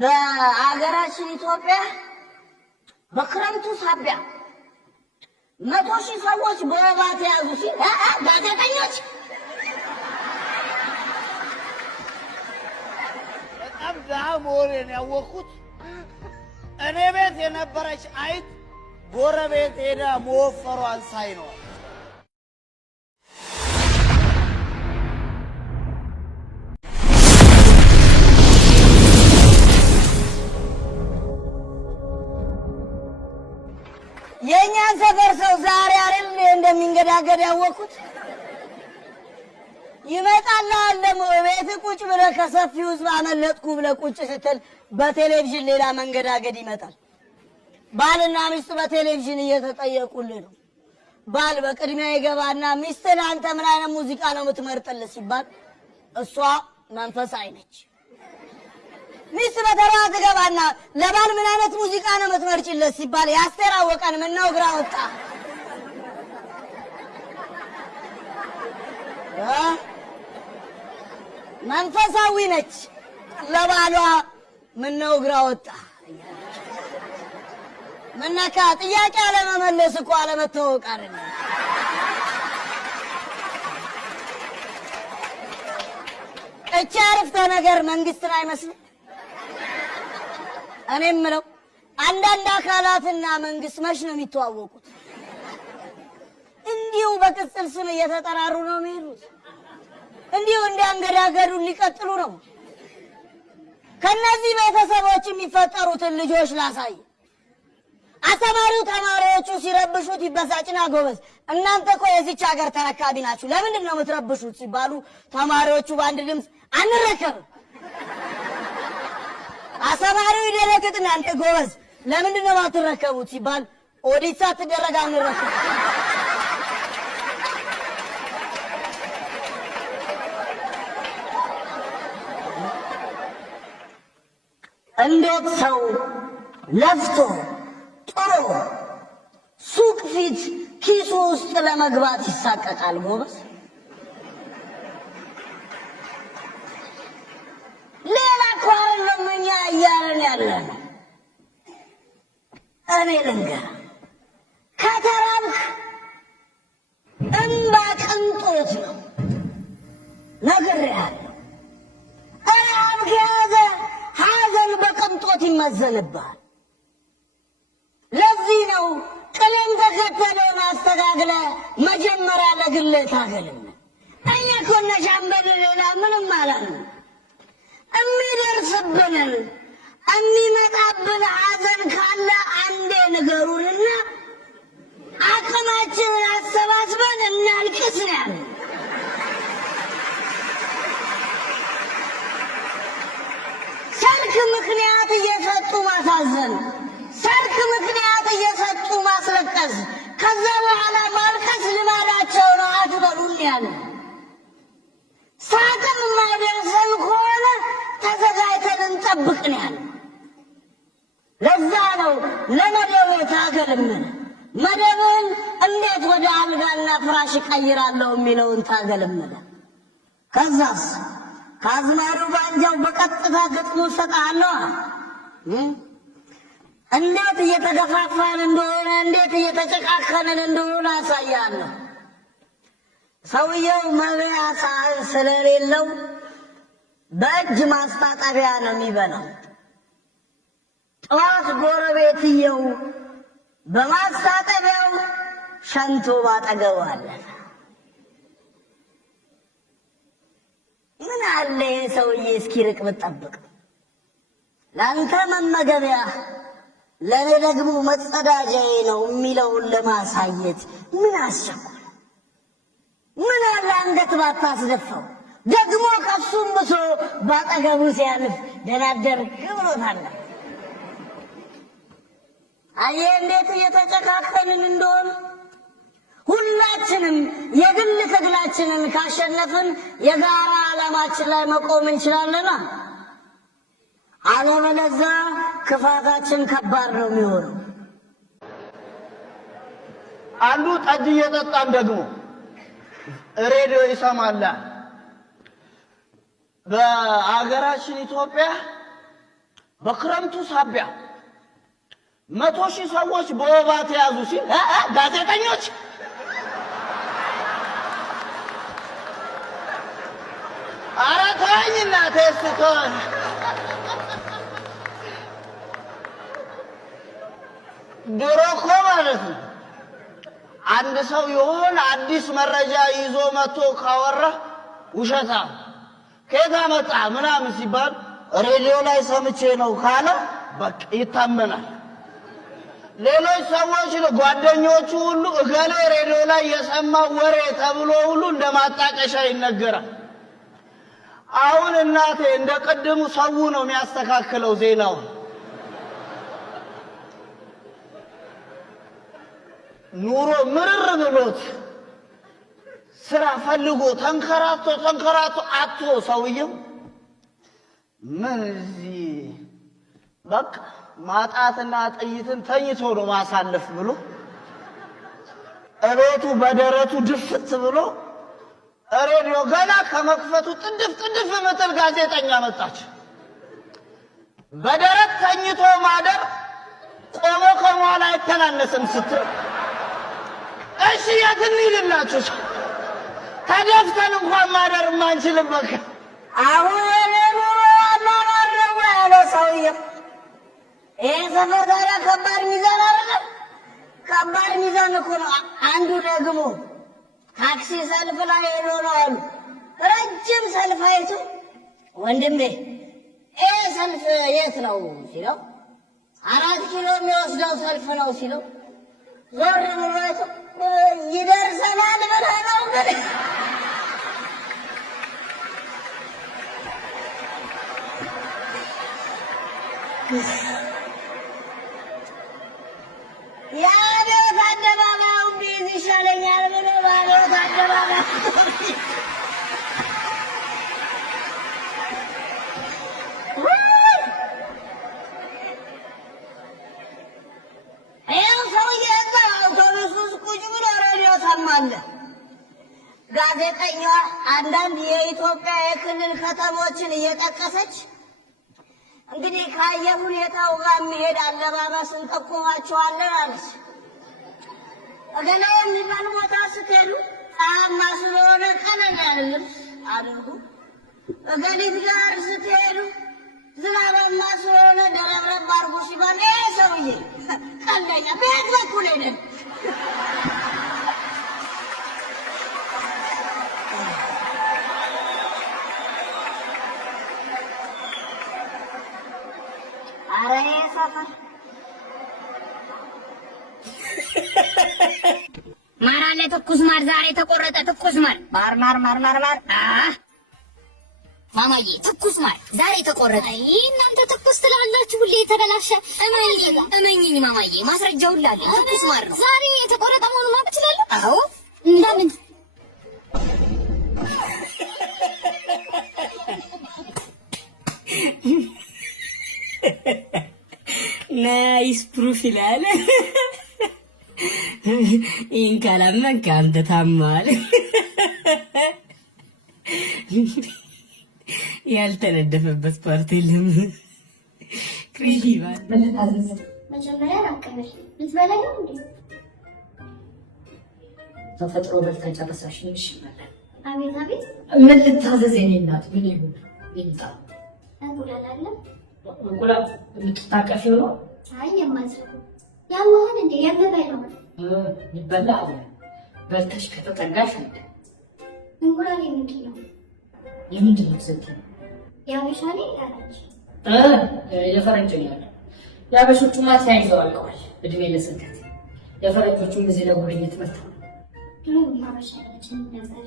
በአገራችን ኢትዮጵያ በክረምቱ ሳቢያ 100,000 ሰዎች በወባ ተያዙ ሲል ጋዜጠኞች በጣም ደሃ መሆኔን ያወቅሁት እኔ ቤት የነበረች አይጥ ጎረቤት ሄዳ መወፈሯን ሳይ ነው። የኛን ሰፈር ሰው ዛሬ አይደል እንደሚንገዳገድ ያወቅሁት። ይመጣል ደግሞ ቤት ቁጭ ብለህ ከሰፊው ሕዝብ አመለጥኩ ብለህ ቁጭ ስትል በቴሌቪዥን ሌላ መንገዳገድ ይመጣል። ባልና ሚስት በቴሌቪዥን እየተጠየቁልህ ነው። ባል በቅድሚያ ይገባና ሚስት ለአንተ ምን አይነት ሙዚቃ ነው የምትመርጥልህ ሲባል እሷ መንፈሳዊ ነች። ሚስት በተራ ትገባና ለባል ምን አይነት ሙዚቃ ነው የምትመርጭለት ሲባል የአስቴር አወቀን ምነው ግራ ወጣ። መንፈሳዊ ነች፣ ለባሏ ምነው ግራ ወጣ። ምነካ ጥያቄ አለመመለስ እኮ አለመታወቅ አይደለም። እቺ አረፍተ ነገር መንግስትን አይመስልም? እኔ የምለው አንዳንድ አካላትና መንግስት መች ነው የሚተዋወቁት? እንዲሁ በቅጽል ስም እየተጠራሩ ነው የሚሄዱት? እንዲሁ እንዲያንገዳገዱ ሊቀጥሉ ነው? ከነዚህ ቤተሰቦች የሚፈጠሩትን ልጆች ላሳይ። አስተማሪው ተማሪዎቹ ሲረብሹት ይበሳጭና ጎበዝ እናንተ እኮ የዚች ሀገር ተረካቢ ናችሁ ለምንድን ነው የምትረብሹት ሲባሉ ተማሪዎቹ በአንድ ድምፅ አንረከብም። አስተማሪው ይደረግጥና አንተ ጎበዝ ለምንድን ነው የማትረከቡት ሲባል ኦዲት ሳትደረግ አንረከብም። እንዴት ሰው ለፍቶ ጥሮ ሱቅ ፊት ኪሱ ውስጥ ለመግባት ይሳቀቃል ጎበዝ? ሌላ እኮ አይደለም እኛ እያለን ያለን። እኔ ልንገርህ ከተራብክ እንባ ቅንጦት ነው ነግሬሃለሁ። ረሃብ ከያዘ ሐዘን በቅንጦት ይመዘንብሃል። ለዚህ ነው ቅደም ተከተለውን አስተካክለህ መጀመሪያ ለግልህ ታገልም። እኛ እኮ እነ ሻምበል ሌላ ምንም አላልንም። የሚደርስብንን የሚመጣብን ሐዘን ካለ አንዴ ንገሩንና አቅማችንን አሰባስበን እናልቅስ ነው ያለን። ሰርክ ምክንያት እየሰጡ ማሳዘን፣ ሰርክ ምክንያት እየሰጡ ማስለቀስ፣ ከዛ በኋላ ማልቀስ ልማዳቸው ነው አትበሉን ያለን። ሳጥን የማይደርሰን ከሆነ ተዘጋጅተን እንጠብቅ ነው ያለን። ለዛ ነው ለመደብ ታገልምን። መደብን እንዴት ወደ አልጋና ፍራሽ እቀይራለሁ የሚለውን ታገልምን። ከዛስ ከአዝማሪው ባንጃው በቀጥታ ግጥሙ ሰጣለሁ። እንዴት እየተገፋፋን እንደሆነ እንዴት እየተጨቃከንን እንደሆነ አሳያለሁ። ሰውየው መብያ ሳህን ስለሌለው በእጅ ማስታጠቢያ ነው የሚበላው። ጠዋት ጎረቤትየው በማስታጠቢያው ሸንቶ ባጠገቡ አለፈ። ምን አለ ይህ ሰውዬ እስኪርቅ ብትጠብቅ፣ ለአንተ መመገቢያ ለእኔ ደግሞ መጸዳጃዬ ነው የሚለውን ለማሳየት ምን አስቸኮለ? ምን አለ አንገት ባታስደፋው? ደግሞ ከሱም ብሶ ባጠገቡ ሲያልፍ ደህና አደርክ ብሎታል። አየህ እንዴት እየተጨካከንን እንደሆነ። ሁላችንም የግል ትግላችንን ካሸነፍን የጋራ ዓላማችን ላይ መቆም እንችላለና፣ አለበለዚያ ክፋታችን ከባድ ነው የሚሆነው። አንዱ ጠጅ እየጠጣን ደግሞ ሬዲዮ ይሰማል። በአገራችን ኢትዮጵያ በክረምቱ ሳቢያ 100,000 ሰዎች በወባ ተያዙ ሲል ጋዜጠኞች ኧረ ተወኝ እናቴ እስኪ ተወኝ። ድሮ እኮ ማለት ነው አንድ ሰው የሆነ አዲስ መረጃ ይዞ መጥቶ ካወራ ውሸታም ከየት መጣ ምናምን ሲባል ሬዲዮ ላይ ሰምቼ ነው ካለ በቃ ይታመናል። ሌሎች ሰዎች ጓደኞቹ ሁሉ እገሌ ሬዲዮ ላይ የሰማው ወሬ ተብሎ ሁሉ እንደማጣቀሻ ይነገራል። አሁን እናቴ እንደ ቀደሙ ሰው ነው የሚያስተካክለው ዜናውን። ኑሮ ምርር ብሎት ስራ ፈልጎ ተንከራቶ አጥቶ ሰውየው ምን እዚህ በቃ ማጣትና ጥይትን ተኝቶ ነው ማሳለፍ ብሎ እቤቱ በደረቱ ድፍት ብሎ ሬዲዮ ገና ከመክፈቱ ጥድፍ ምትል ጋዜጠኛ መጣች። በደረት ተኝቶ ማደር ቆሞ ከመዋል አይተናነስም ስትል እሺ የት እንሂድላችሁ ተደፍተን እንኳን ማደር ማንችልበት አሁን የኑሮ አኗኗር ያለ ሰውዬው ይሄ ሰፈር ታዲያ ከባድ ሚዛን አይደለም? ከባድ ሚዛን እኮ ነው። አንዱ ደግሞ ታክሲ ሰልፍ ላይ ሄዶ ነው አሉ ረጅም ሰልፍ አይቶ ወንድሜ ይሄ ሰልፍ የት ነው ሲለው 4 ኪሎ የሚወስደው ሰልፍ ነው ሲለው ዞር ብሎ አይቶ ይደርሰናል ብለህ ነው ግን የአብዮት አደባባዩን ቢይዝ ይሻለኛል ብሎ በአብዮት አደባባይ ይኸው ሰውዬ እዛ አውቶቡስ ውስጥ ቁጭ ብሎ ሬዲዮ ሰማለ። ጋዜጠኛዋ አንዳንድ የኢትዮጵያ የክልል ከተሞችን እየጠቀሰች እንግዲህ ከአየር ሁኔታው ጋር የሚሄድ አለባበስ እንጠቁማቸዋለን አለች። እገሌ የሚባል ቦታ ስትሄዱ ፀሐያማ ስለሆነ ቀለል ያለ ልብስ አድርጉ፣ እገሊት ጋር ስትሄዱ ዝናባማ ስለሆነ ደረብረብ አድርጉ ሲባል ይሄ ሰውዬ ቀልደኛ በየት በኩል ሄደን ማር አለ ትኩስ ማር፣ ዛሬ ተቆረጠ ትኩስ ማር። ማር ማማዬ ትኩስ ማር ዛሬ ተቆረጠ። እናንተ ትኩስ ትላላችሁ ሁሌ የተበላሸ። እመኝኝ ማማዬ ማስረጃው ላለ ትኩስ ማር ነው። ዛሬ የተቆረጠ መሆኑን ማወቅ እችላለሁ? አዎ። ለምን? ናይስ ፕሩፍ ይላል። ይህን ካላመንክ አንተ ታማል። ያልተነደፈበት ፓርቲ የለም። ክሪቲቫል መጀመሪያ አቀበል ልትበላኝ ነው እንዴ? ተፈጥሮ በልታ ጨረሳሽ ነው? እሺ ማለት አቤት አቤት። ምን ልታዘዝ? የኔ እናት ምን ይሁን ይምጣ? እንቁላል አለ? እንቁላል ልትታቀፊው ነው? አይ የማዝረው ያማህን እንዴ የምበላው ይበላል። በልተሽ ከተጠጋሽ እንዴ እንቁላል ምንድን ነው? የምንድን ነው ስትይ? የአበሻ ላይ ያለች የፈረንጅ ነው ያለው። የአበሾቹማ ተያይዘው አልቀዋል። እድሜ ለስደት የፈረንጆቹን ጊዜ ለጉብኝት መጥተው ነው የአበሻ ያለች ነበር።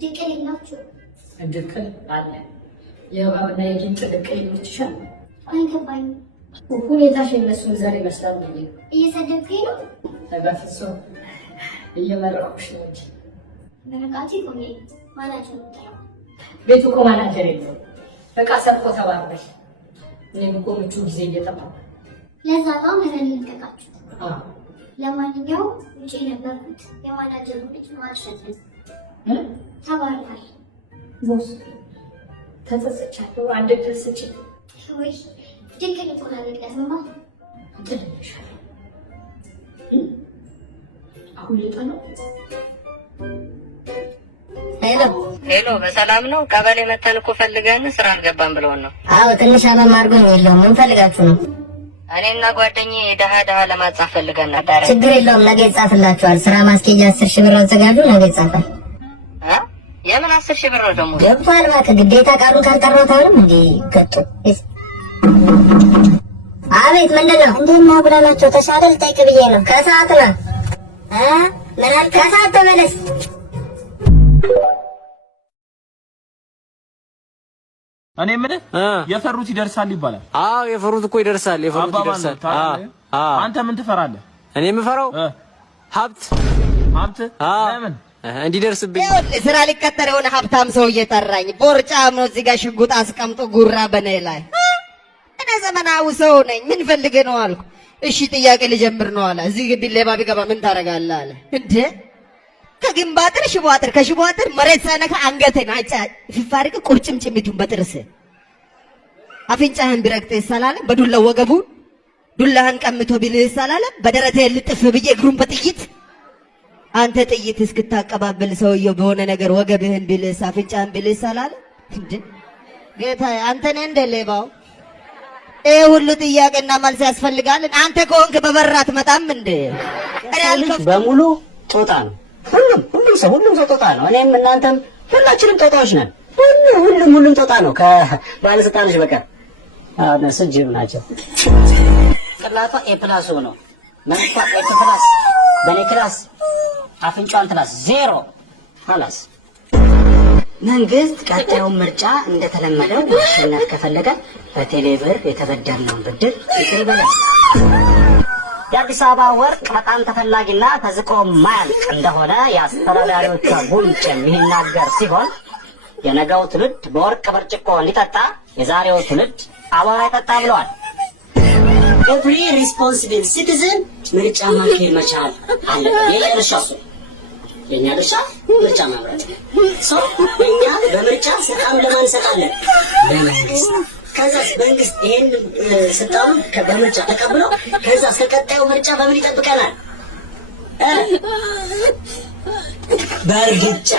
ድቅል የላችሁ? ድቅል አለ። የእባብና የጊንጥ ድቅል ይችላል። አይገባኝም። ሁኔታሽ የነሱን ዘር ይመስላል ብዬ እየሰደብከኝ ነው? በፍጹም እየመረቁሽ ነው እንጂ በረቃቲ ቆሜ ማናጀር ነው። ቤቱ እኮ ማናጀር የለውም። በቃ ሰርቆ ተባረረሽ። እኔም እኮ ምቹ ጊዜ እየጠበኩ ለዛ ነው መረን ልንቀቃችሁ። ለማንኛውም ውጭ የነበርኩት የማናጀሩ ልጅ ማርሸት ተባረሃል። ቦስ ተጸጽቻለሁ። አንድ ድል ስጪ ወይ ድንገት እኮ ነው የሚቀርበው አሁን ልጠነው ሄሎ፣ በሰላም ነው? ቀበሌ መተን እኮ ፈልገን ስራ አልገባም ብለውን ነው። አዎ ትንሽ አመም አድርጎኝ የለውም። ምን ፈልጋችሁ ነው? እኔና ጓደኛዬ ደሃ ለማጻፍ ፈልገን ነበር። ችግር የለውም፣ ነገ ይጻፍላችኋል። ስራ ማስኬጃ 10,000 ብር አዘጋጁ፣ ነገ ይጻፋል። የምን 10,000 ብር ነው ደግሞ? ገብቷል። እባክህ ግዴታ ቃሉን ካልጠራሁት አይደለም እንዴ? ገጡ አቤት፣ ምንድን ነው? እንዴት ነው ብላላቸው? ተሻለ ልጠይቅ ብዬ ነው። ከሰዓት ነው ምን አልክ? ከሰዓት ተመለስ። እኔ የምልህ የፈሩት ይደርሳል ይባላል። አዎ የፈሩት እኮ ይደርሳል። የፈሩት ይደርሳል። አንተ ምን ትፈራለህ? እኔ የምፈራው ሀብት። ለምን? እንዲደርስብኝ። ስራ ሊቀጠር የሆነ ሀብታም ሰው እየጠራኝ ቦርጫም ነው እዚህ ጋር ሽጉጥ አስቀምጦ ጉራ በኔ ላይ። እኔ ዘመናዊ ሰው ነኝ፣ ምን ፈልገህ ነው አልኩ። እሺ ጥያቄ ልጀምር ነው አለ። እዚህ ግቢ ሌባ ቢገባ ምን ታደርጋለህ አለ። እንዴ ከግንብ አጥር ሽቦ አጥር ከሽቦ አጥር መሬት ሳይነካ አንገቴን አጫ ፊፋሪቅ ቁርጭምጭሚቱን በጥርስ አፍንጫህን ቢረግጥ ይሳላል። በዱላ ወገቡን ዱላህን ቀምቶ ቢልህ ይሳላል። በደረቴ ልጥፍ ብዬ እግሩን በጥይት አንተ ጥይት እስክታቀባብል ሰውየው በሆነ ነገር ወገብህን ቢልህ አፍንጫህን ቢልህ ይሳላል። እንዴ ጌታዬ አንተ ነህ እንደ ሌባው? ይሄ ሁሉ ጥያቄና መልስ ያስፈልጋል? አንተ ከሆንክ በበራ አትመጣም እንዴ? በሙሉ ጦጣ ነው። ሁሉም ሰው ጦጣ ነው። እኔም እናንተም ሁላችንም ጦጣዎች ነን። ሁሉም ጦጣ ነው ከባለስልጣኖች በቀር። እነሱ ጅብ ናቸው። ቅላቷ ኤፕላስ ነው። መንፋ ኤፕላስ በኔ ክላስ አፍንጫዋን ትላስ 0 ሀላስ። መንግስት ቀጣዩን ምርጫ እንደተለመደው ማሸነፍ ከፈለገ በቴሌብር የተበደርነውን ብድር ይቅር ይበላል። የአዲስ አበባ ወርቅ በጣም ተፈላጊና ተዝቆ ማያልቅ እንደሆነ የአስተዳዳሪዎቿ ጉንጭ የሚናገር ሲሆን የነገው ትውልድ በወርቅ ብርጭቆ እንዲጠጣ የዛሬው ትውልድ አቧራ ይጠጣ ብለዋል። ኤቭሪ ሪስፖንሲብል ሲቲዝን ምርጫ ማካሄድ መቻል አለበት። የኛ ድርሻ ምርጫ ማምረት ሰው እኛ በምርጫ ስልጣን ለማን እንሰጣለን? ለመንግስት። ከዛስ መንግስት ይሄን ስልጣኑ በምርጫ ተቀብሎ ከዛ እስከቀጣዩ ምርጫ በምን ይጠብቀናል? በእርግጫ